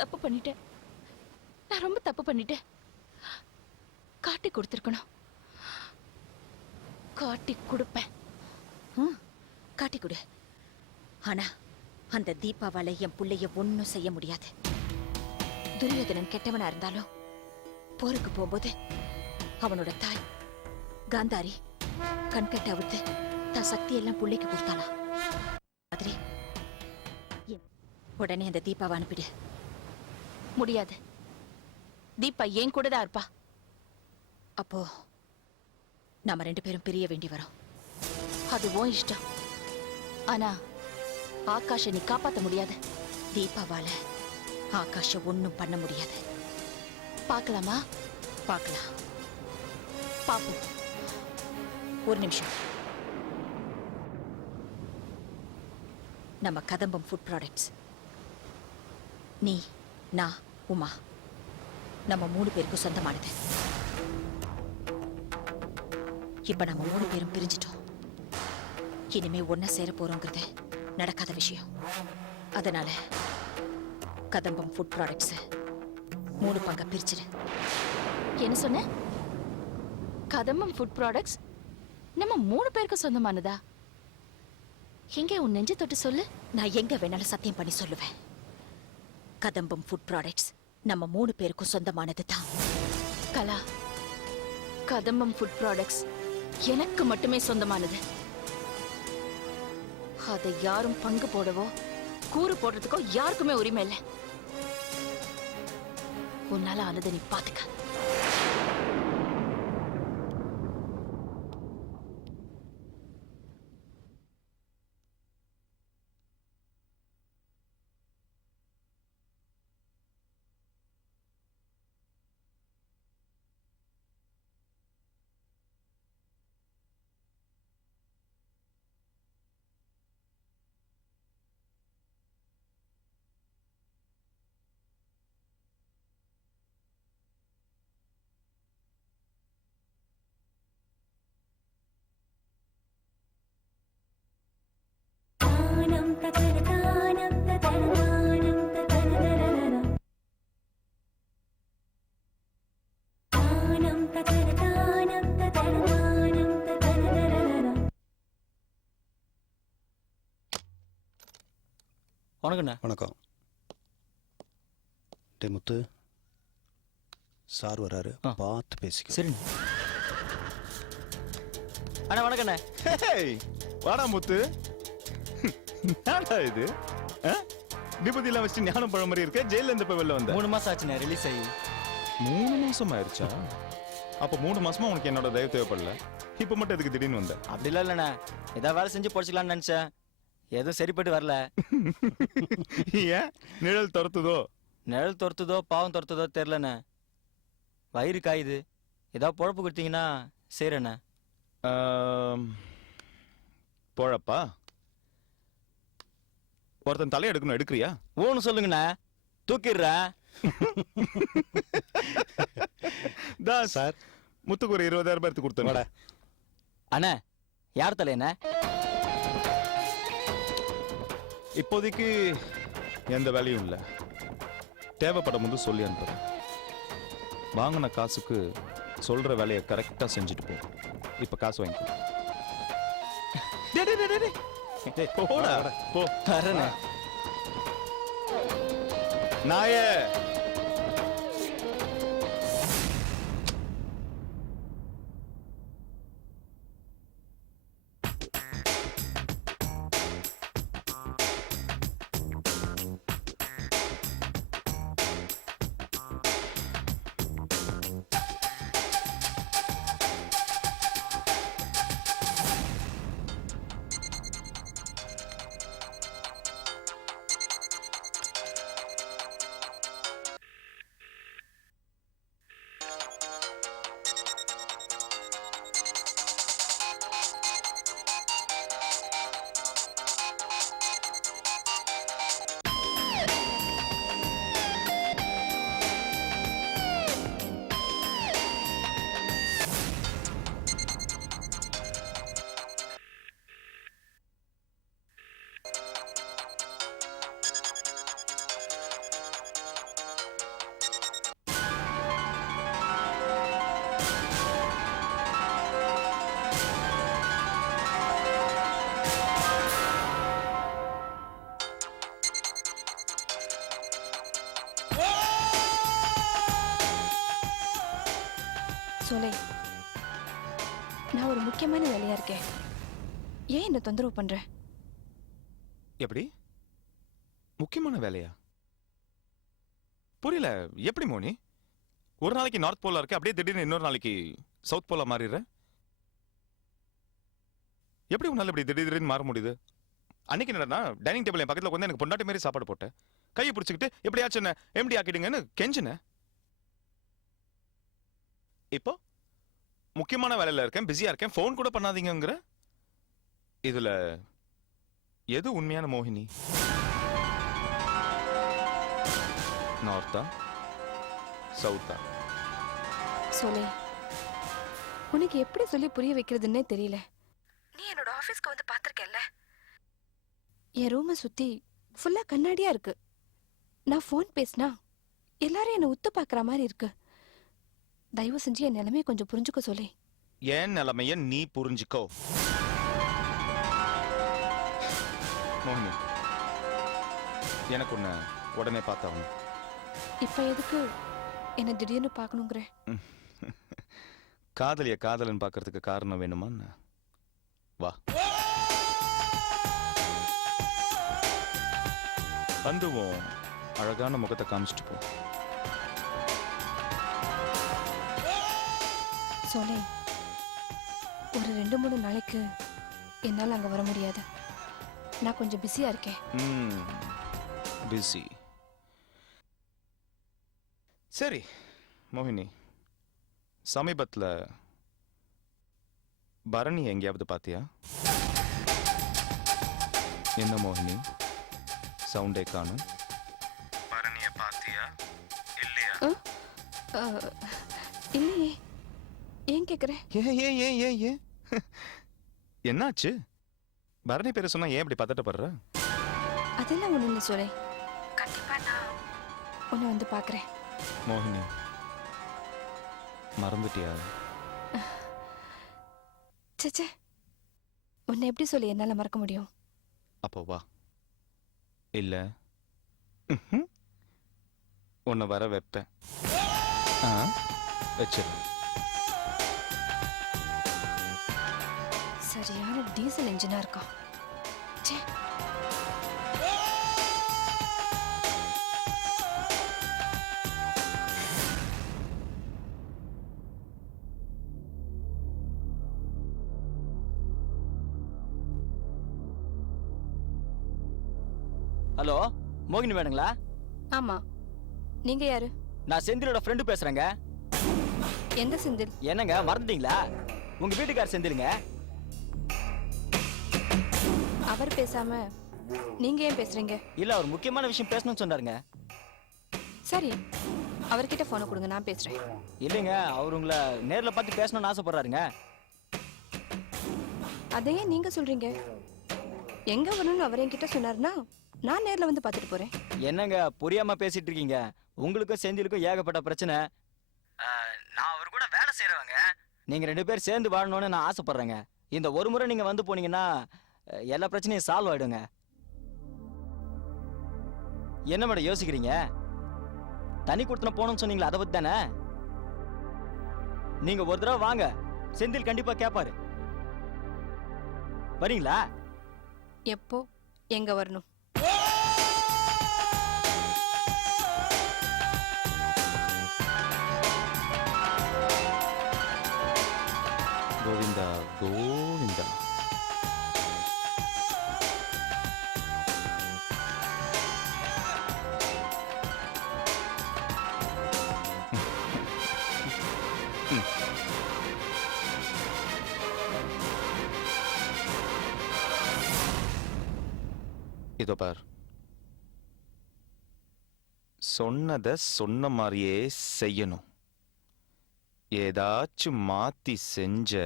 தப்பு பண்ணிட்டேன். நான் ரொம்ப தப்பு பண்ணிட்டேன். காட்டி கொடுத்துருக்கணும். காட்டி கொடுப்பேன். காட்டி கொடு. ஆனா அந்த தீபாவால என் புள்ளைய ஒன்னும் செய்ய முடியாது. துரியோதனன் கெட்டவனா இருந்தாலும் போருக்கு போகும்போது அவனோட தாய் காந்தாரி கண்கட்ட அவுத்து தன் சக்தி எல்லாம் புள்ளைக்கு கொடுத்தாளா மாதிரி உடனே அந்த தீபாவை அனுப்பிடு. முடியாது. தீபா ஏன் கூட தான் இருப்பா. அப்போ நாம 2 பேரும் பிரிய வேண்டி வரும். அது உன் இஷ்டம். ஆனா ஆகாஷை நீ காப்பாத்த முடியாது. தீபாவால ஆகாஷ ஒன்னும் பண்ண முடியாது. பார்க்கலாமா? பார்க்கலாம். பாப்போம். ஒரு நிமிஷம். நம்ம கதம்பம் ஃபுட் ப்ராடக்ட்ஸ், நீ, நான், உமா, நம்ம 3 பேருக்கும் சொந்தமானது. இப்ப நம்ம 3 பேரும் பிரிஞ்சிட்டோம். இனிமே ஒன்னா சேர போறோங்கிறது நடக்காத விஷயம். அதனால கதம்பம் ஃபுட் ப்ராடக்ட்ஸ் 3 பங்கா பிரிச்சிரு. என்ன சொன்ன? கதம்பம் ஃபுட் ப்ராடக்ட்ஸ் நம்ம 3 பேருக்கு சொந்தமானதா? எங்க உன் நெஞ்சு தொட்டு சொல்லு. நான் எங்க வேணாலும் சத்தியம் பண்ணி சொல்லுவேன். கதம்பம் ஃபுட் ப்ராடக்ட்ஸ் நம்ம 3 பேருக்கும் சொந்தமானது தான். கலா, கதம்பம் ஃபுட் ப்ராடக்ட்ஸ் எனக்கு மட்டுமே சொந்தமானது. அதை யாரும் பங்கு போடவோ கூறு போடுறதுக்கோ யாருக்குமே உரிமை இல்லை. உன்னால ஆனதை நீ பாத்துக்க. வணக்கண்ணா. வணக்கம். டே முத்து, சார் வராரு, பார்த்து பேசிக்க. சரி அண்ணா. வணக்கண்ணா. வாடா முத்து. இது விபதியெல்லாம் வச்சு ஞானம் பழம் மாதிரி இருக்க. ஜெயில இருந்து வெளில வந்த 3 மாசம் ஆச்சுண்ணே ரிலீஸ் ஆகி. 3 மாசம் ஆயிருச்சா? அப்ப 3 மாசமா உனக்கு என்னோட தயவு தேவைப்படல. இப்ப மட்டும் எதுக்கு திடீர்னு வந்த? அப்படிலாம் இல்லண்ணா, ஏதாவது வேலை செஞ்சு பொடிச்சிக்கலாம்னு நினைச்சேன். எதுவும் சரிப்பட்டு வரல. ஏன் நிழல் துரத்துதோ? நிழல் துரத்துதோ பாவம் துரத்துதோ தெரிலண்ணே. வயிறு காயுது. ஏதாவது பொழப்பு கொடுத்தீங்கன்னா செய்யறேண்ணே. பொழப்பா? ஒருத்தன் தலை எடுக்கணும், எடுக்கிறியா? ஓன்னு சொல்லுங்கண்ணா, தூக்கிடுறேன். சார், முத்துக்கு ஒரு 20,000 ரூபாய் எடுத்து கொடுத்தேன். அண்ணா யார் தலை? என்ன இப்போதைக்கு எந்த வேலையும் இல்லை. தேவைப்படும் போது சொல்லி அனுப்புறேன். வாங்கின காசுக்கு சொல்ற வேலையை கரெக்டா செஞ்சுட்டு போ. இப்ப காசு வாங்கிக்கோ. போ. நாயே. சோலை, நான் ஒரு முக்கியமான வேலையா இருக்கேன். ஏன் என்ன தொந்தரவு பண்ற? எப்படி முக்கியமான வேலையா? புரியல. எப்படி மோனி? ஒரு நாளைக்கு நார்த் போலா இருக்கு, அப்படியே திடீர்னு இன்னொரு நாளைக்கு சவுத் போலா மாறிடுற. எப்படி உன்னால இப்படி திடீர்னு மாற முடியுது? அன்னைக்கு என்னடா டைனிங் டேபிள் என் பக்கத்துல வந்து எனக்கு பொண்டாட்டி மாதிரி சாப்பாடு போட்டேன். கையை பிடிச்சிக்கிட்டு எப்படியாச்சும் என்ன எம்டி ஆக்கிடுங்கன்னு கெஞ்சின. இப்போ முக்கியமான வேலையில இருக்கேன், பிஸியா இருக்கேன், ஃபோன் கூட பண்ணாதீங்கிற. இதுல எது உண்மையான மோகினி? நார்த்தா சவுத்தா? சோலை, உனக்கு எப்படி சொல்லி புரிய வைக்கிறதுன்னே தெரியல. நீ என்னோட ஆபீஸ்க்கு வந்து பாத்திருக்கேல்ல, என் ரூமை சுத்தி ஃபுல்லா கண்ணாடியா இருக்கு. நான் ஃபோன் பேசினா எல்லாரும் என்னை உத்து பாக்குற மாதிரி இருக்கு. தயவு செஞ்சு என் நிலைமையை கொஞ்சம் புரிஞ்சுக்க சொல்லி. என் நிலைமைய நீ புரிஞ்சுக்கோ மோகினி. எனக்கு உன்னை உடனே பார்த்தாவும். இப்ப எதுக்கு என்ன திடீர்னு பார்க்கணுங்கிற? காதலிய காதலன் பார்க்கறதுக்கு காரணம் வேணுமா? வா வந்துவோம். அழகான முகத்தை காமிச்சிட்டு போ. சோலை, ஒரு 2-3 நாளைக்கு என்னால் அங்கே வர முடியாது. நான் கொஞ்சம் பிஸியா இருக்கேன். பிஸி. சரி மோகினி, சமீபத்தில் பரணி எங்கேயாவது பாத்தியா? என்ன மோகினி, சவுண்டே காணும். பரணிய பாத்தியா இல்லையா? இல்லையே. ஏன் கேக்குற? ஏன் என்னாச்சு? பரணி பேரை சொன்னா ஏன் இப்படி பதட்டப்படுற? அதெல்லாம் ஒண்ணு இல்லை சோலை. கண்டிப்பா நான் உன்னை வந்து பார்க்குறேன். மோகினி, மறந்துட்டியா? சேச்சே, உன்னை எப்படி சொல்லி என்னால மறக்க முடியும்? அப்போ வா. இல்ல உன்னை வர வைப்பேன். வச்சிரு. சரியான டீசல் இன்ஜினா இருக்கா. ச்சே. ஹலோ, மோகினி மேடங்களா? ஆமா, நீங்க யாரு? நான் செந்திலோட ஃப்ரெண்டு பேசுறேங்க. எந்த செந்தில்? என்னங்க மறந்துட்டீங்களா? உங்க வீட்டுக்கார செந்திலுங்க. அவர் பேசாம நீங்க ஏன் பேசுறீங்க? இல்ல, அவர் முக்கியமான விஷயம் பேசணும்னு சொன்னாருங்க. சரி, அவர்கிட்ட போனை கொடுங்க, நான் பேசுறேன். இல்லைங்க, அவர் உங்களை நேர்ல பார்த்து பேசணும்னு ஆசைப்படுறாருங்க. அதையே நீங்க சொல்றீங்க? எங்க வரணும்னு அவர் என்கிட்ட சொன்னாருன்னா நான் நேர்ல வந்து பார்த்துட்டு போறேன். என்னங்க புரியாம பேசிட்டு இருக்கீங்க? உங்களுக்கும் செந்திலுக்கும் ஏகப்பட்ட பிரச்சனை. நான் அவர் கூட வேலை செய்யறவங்க. நீங்க 2 பேரும் சேர்ந்து வாழணும்னு நான் ஆசைப்படுறேங்க. இந்த ஒரு முறை நீங்க வந்து போனீங்கன்னா எல்லா பிரச்சனையும் சால்வ் ஆயிடுங்க. என்ன மேடம் யோசிக்கிறீங்க? தனி கொடுத்தன போகணும்னு சொன்னீங்களா, அதை பத்தி தானே? நீங்க ஒரு தடவை வாங்க, செந்தில் கண்டிப்பா கேட்பாரு. வரீங்களா? எப்போ, எங்க வரணும்? கோவிந்தா கோவிந்தா. இதோ பார், சொன்னதை சொன்ன மாதிரியே செய்யணும். ஏதாச்சும் மாத்தி செஞ்ச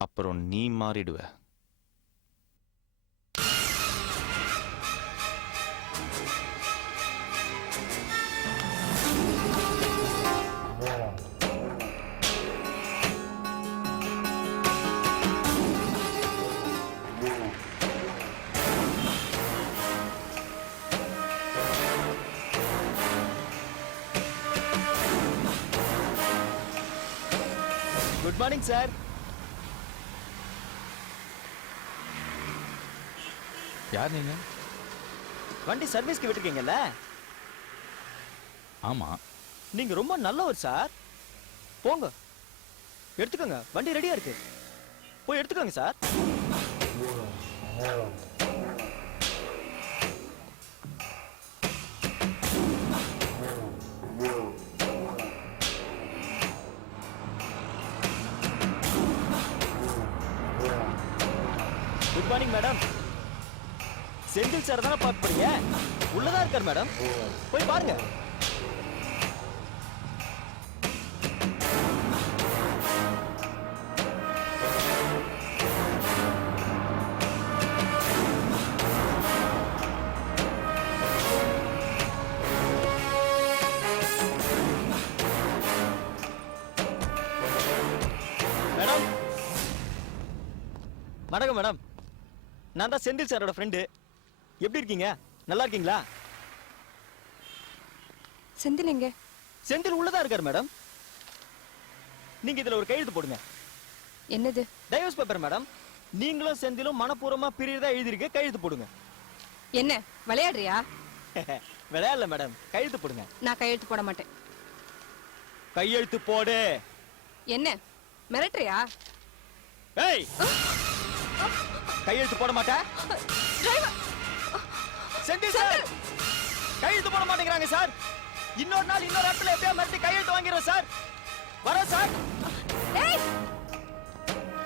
அப்புறம் நீ மாறிடுவ. Good morning sir. யார் நீங்க? வண்டி சர்வீஸ்க்கு விட்டுருக்கீங்கல்ல? ஆமா. நீங்க ரொம்ப நல்லவர் சார். போங்க எடுத்துக்கோங்க, வண்டி ரெடியா இருக்கு. போய் எடுத்துக்கோங்க sir. Good morning madam. Senthil sir தானே பார்க்க போறீங்க? உள்ளதா இருக்கார் மேடம், போய் பாருங்க. மேடம் வணக்கம் மேடம், நான் தான் செந்தில் சாரோட ஃப்ரெண்டு. எப்படி இருக்கீங்க? நல்லா இருக்கீங்களா? செந்தில் எங்க? செந்தில் உள்ளதா இருக்காரு மேடம். நீங்க இதுல ஒரு கையெழுத்து போடுங்க. என்னது? Divorce paper madam. நீங்களும் செந்திலும் மனப்பூர்வமா பிரியறதா எழுதிருக்கு, கையெழுத்து போடுங்க. என்ன விளையாடுறியா? விளையாடல மேடம், கையெழுத்து போடுங்க. நான் கையெழுத்து போட மாட்டேன். கையெழுத்து போடு. என்ன மிரட்டுறியா? ஏய், கையெழுத்து போட மாட்டேன். செந்தில் சார் கையெழுத்து போட மாட்டேங்கிறாங்க சார். இன்னொரு நாள் இன்னொரு இடத்துல எப்படியா மறுத்து கையெழுத்து வாங்கிடுறோம் சார். வரோம் சார். ஏய்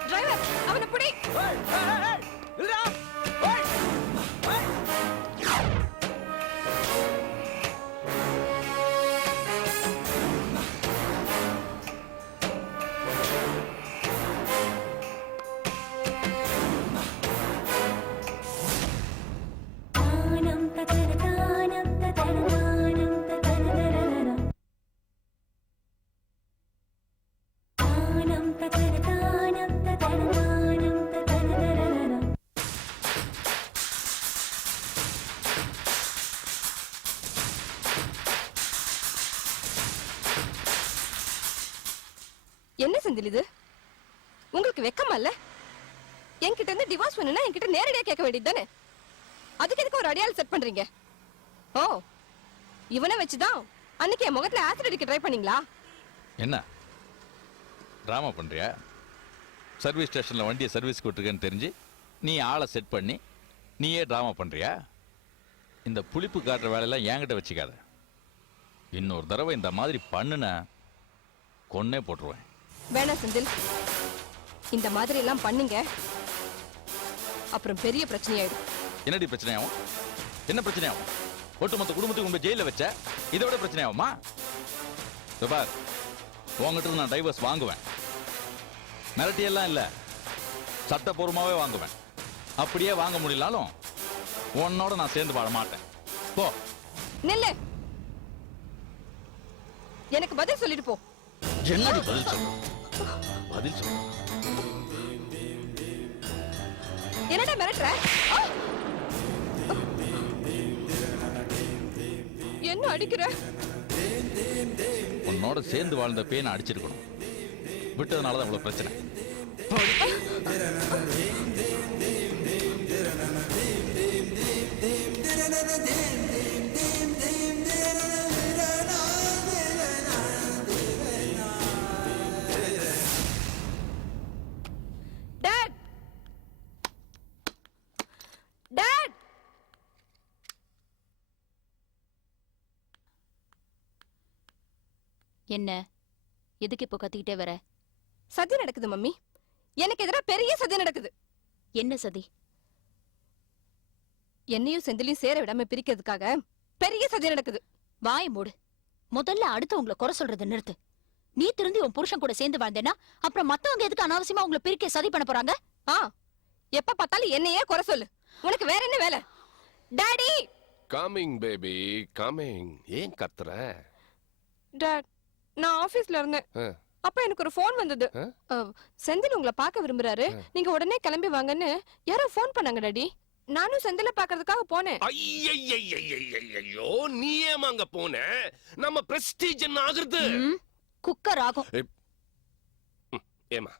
டிரைவர், அவனை பிடி. ஏய், ஏய், ஏய், ஏய், இல்லடா. ஏய், ஏய். என்ன செந்தில் இது? உங்களுக்கு வெக்கமா இல்ல? என்கிட்ட இருந்து டிவோர்ஸ் வேணும்னா என்கிட்ட நேரடியா கேட்க வேண்டியது தானே? அதுக்கு எதுக்கு ஒரு அடையாளம் செட் பண்றீங்க? ஓ, இவனை வச்சுதான் அன்னைக்கு என் முகத்துல ஆசிட் அடிக்க ட்ரை பண்ணீங்களா? என்ன டிராமா பண்றியா? சர்வீஸ் ஸ்டேஷன்ல வண்டியை சர்வீஸ்க்கு விட்டுருக்கேன்னு தெரிஞ்சு நீ ஆளை செட் பண்ணி நீயே டிராமா பண்றியா? இந்த புளிப்பு காட்டுற வேலையெல்லாம் என்கிட்ட வச்சுக்காத. இன்னொரு தடவை இந்த மாதிரி பண்ணுன கொன்னே போட்டுருவேன். வேணாம் செந்தில், இந்த மாதிரி எல்லாம் பண்ணீங்க அப்புறம் பெரிய பிரச்சனையாயிடும். என்னடி பிரச்சனையாகும்? என்ன பிரச்சனையாகும்? ஒட்டுமொத்த குடும்பத்துக்கு உங்க ஜெயில வச்ச இதை விட பிரச்சனையாகுமா? பார், உங்ககிட்ட நான் டைவர்ஸ் வாங்குவேன். மிரட்டியெல்லாம் இல்லை, சட்டப்பூர்வமாவே வாங்குவேன். அப்படியே வாங்க முடியலாலும் உன்னோட நான் சேர்ந்து வாழ மாட்டேன். போ. நில்லு, எனக்கு பதில் சொல்லிட்டு போ. என்னடி பதில் சொல்லு? பதில் சொல்லு. என்னடா மிரட்டுற? ஆ! என்ன அடிக்கிற? உன்னோட சேர்ந்து வாழ்ந்த பேனை அடிச்சிருக்கணும். விட்டதுனாலதான் அவ்வளவு பிரச்சனை. டாட், டாட், என்ன எதுக்கு இப்போ கத்திக்கிட்டே வர? சதி நடக்குது மம்மி. எனக்கு எதிராக பெரிய சதி நடக்குது. என்ன சதி? என்னையும் செந்திலையும் சேர விடாம பிரிக்கிறதுக்காக பெரிய சதி நடக்குது. வாய மூடு. முதல்ல அடுத்தவங்களை குறை சொல்றதை நிறுத்து. நீ திருந்தி உன் புருஷன் கூட சேர்ந்து வாழ்ந்தேன்னா அப்புறம் மத்தவங்க எதுக்கு அனாவசியமா உங்களை பிரிக்க சதி பண்ண போறாங்க? ஆ, எப்ப பார்த்தாலும் என்னையே குறை சொல்லு. உனக்கு வேற என்ன வேலை? Daddy, coming baby coming. ஏன் கத்துற? டாட், நான் ஆபீஸ்ல இருந்தேன். அப்ப எனக்கு ஒரு போன் வந்தது. செந்தில் உங்களை பார்க்க விரும்புறாரு, நீங்க உடனே கிளம்பி வாங்கன்னு யாரோ போன் பண்ணாங்க டாடி. நானும் செந்தில பாக்குறதுக்காக போனேன். ஐயோ, நீ ஏமாங்க போன? நம்ம பிரஸ்டீஜ் என்ன ஆகுறது? குக்கர் ஆகும். ஏமா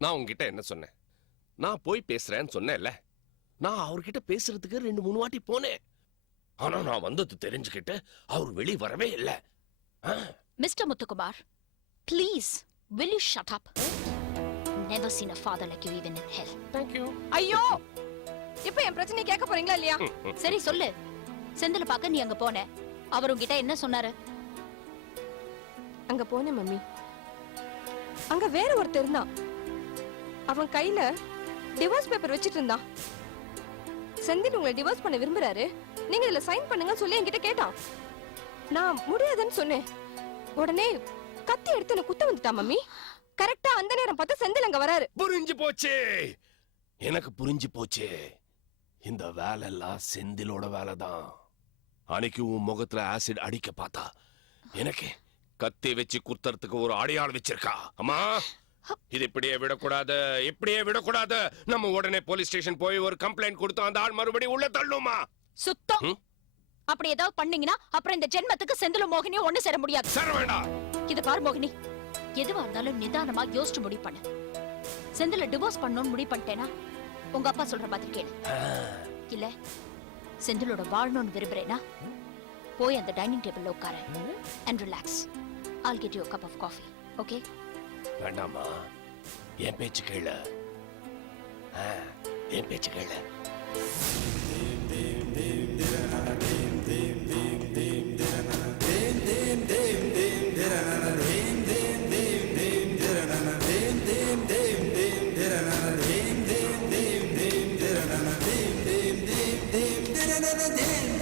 நான் உங்ககிட்ட என்ன சொன்னேன்? நான் போய் பேசுறேன்னு சொன்னேன்ல. நான் அவர்கிட்ட பேசுறதுக்கு 2-3 வாட்டி போனேன். ஆனா நான் வந்தது தெரிஞ்சுக்கிட்டு அவர் வெளியே வரவே இல்லை. Mister Muthukumar, please will you shut up? Never seen a father like you even in hell. Thank you. ஐயோ இப்போ என் பிரச்சனையை கேட்க போறீங்களா இல்லையா? சரி சொல்லு. செந்தில பார்க்க நீ அங்க போன. அவர் உன்கிட்ட என்ன சொன்னாரு? அங்க போனேன் மம்மி. அங்க வேற ஒருத்தர் இருந்தான். அவன் கையில டிவோர்ஸ் பேப்பர் வச்சிட்டு இருந்தான். செந்தில் உங்களை டிவோர்ஸ் பண்ண விரும்புறாரு, நீங்க இதுல சைன் பண்ணுங்க சொல்லி என்கிட்ட கேட்டான். நான் முடியாதுன்னு சொன்னேன். உடனே கத்தி எடுத்து என்ன குத்த வந்துட்டான் மம்மி. கரெக்டா அந்த நேரம் பார்த்து செந்தில் அங்க வராரு. புரிஞ்சு போச்சு, எனக்கு புரிஞ்சு போச்சு. இந்த வேலை எல்லாம் செந்திலோட வேலை தான். அன்னைக்கு உன் முகத்துல ஆசிட் அடிக்க பார்த்தா எனக்கு கத்தி வச்சு குத்துறதுக்கு ஒரு அடையாளம் வச்சிருக்கா. அம்மா இது இப்படியே விடக்கூடாது, இப்படியே விடக்கூடாது. நம்ம உடனே போலீஸ் ஸ்டேஷன் போய் ஒரு கம்ப்ளைண்ட் கொடுத்தோம். அந்த ஆள் மறுபடியும் உள்ள தள்ளுமா? சுத்தம். அப்படி ஏதாவது பண்ணீங்கன்னா அப்புறம் இந்த ஜென்மத்துக்கு செந்திலும் மோகினியும் ஒண்ணு சேர முடியாது. சர வேண்டாம். இது பாரு மோகினி, எதுவா இருந்தாலும் நிதானமா யோசிச்சு முடிவு பண்ணு. செந்தில டிவோர்ஸ் பண்ணணும்னு முடிவு பண்ணிட்டேனா உங்க அப்பா சொல்ற மாதிரி கேளு. இல்ல செந்திலோட வாழணும்னு விரும்புறேனா போய் அந்த டைனிங் டேபிள்ல உட்காரு and relax. I'll get you a cup of coffee. Okay? வேண்டாமா, என் பேச்சு கேளு. என் பேச்சு கேளு. Did